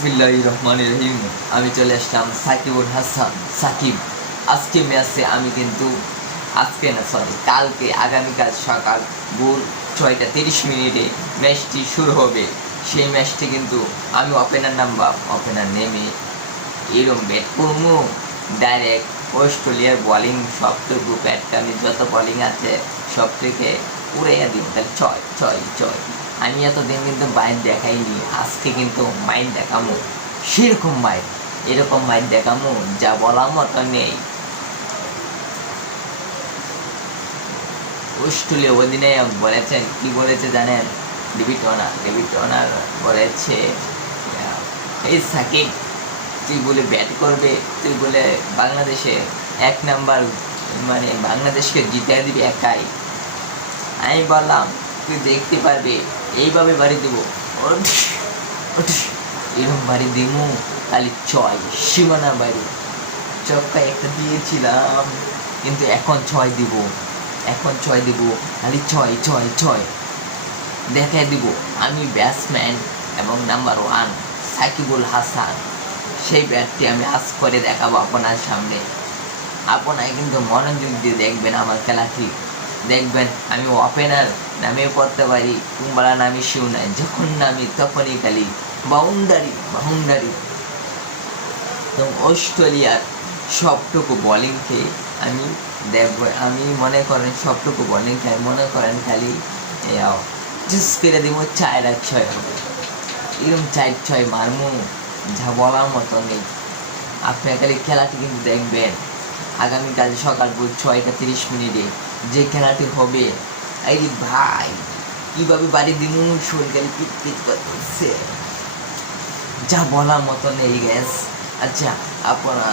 বিসমিল্লাহির রহমানির রহিম। আমি চলে আসলাম সাকিবুল হাসান সাকিব। আজকে ম্যাচে আমি কিন্তু কালকে আগামীকাল সকাল ভোর 6টা 30 মিনিটে ম্যাচটি শুরু হবে। সেই ম্যাচটি কিন্তু আমি ওপেনার নেমে এরম ব্যাট করবো। ডাইরেক্ট অস্ট্রেলিয়ার বলিং সবটুকু ব্যাটকানি যত বলিং আছে সব থেকে উড়াইয়া দিব। তাহলে ছয় ছয় ছয়। আমি এতদিন কিন্তু মাইন্ড দেখাইনি, আজকে কিন্তু মাইন্ড দেখামো। সেরকম মাইন্ড, এরকম মাইন্ড দেখামো যা বলার মতো নেই। অস্ট্রেলিয়া অধিনায়ক বলেছেন, কি বলেছে জানেন? ডেভিড ওয়ার্নার বলেছে, এই সাকিব তুই বলে ব্যাট করবে, তুই বলে বাংলাদেশে 1 নাম্বার, মানে বাংলাদেশকে জিতে দিবি একাই। আমি বললাম তুই দেখতে পারবে, এইভাবে বাড়ি দেবো, এরকম বাড়ি দিমু খালি ছয়, সীমানা বাড়ি। চক্কা একটা দিয়েছিলাম, কিন্তু এখন ছয় দিব খালি ছয় ছয় ছয় দেখাই দিব। আমি ব্যাটসম্যান এবং নাম্বার 1 সাকিবুল হাসান। সেই ব্যাটটি আমি আজ করে দেখাবো আপনার সামনে। আপনারা কিন্তু মনোযোগ দিয়ে দেখবেন আমার খেলাটি। দেখবেন আমি ওপেনার নামে পড়তে পারি, কুম্বালা নামে শিউ নাই, যখন নামি তখনই খালি বাউন্ডারি। তো অস্ট্রেলিয়ার সবটুকু বোলিংকে আমি দেখবো। আমি মনে করেন সবটুকু বোলিংকে আমি মনে করেন খালি জুস করে দিব, 4 আর 6 হবে। এরকম 4-6 মারমু, যা বলার মতো নেই। আপনার খালি খেলাটি কিন্তু দেখবেন আগামীকাল সকাল ভোর 6টা 30 মিনিটে যে খেলাটি হবে। এই ভাই কিভাবে বাড়ি দিমু, শরীর খালি পিট করতেছে, যা বলার মতো নেই গ্যাস। আচ্ছা আপনারা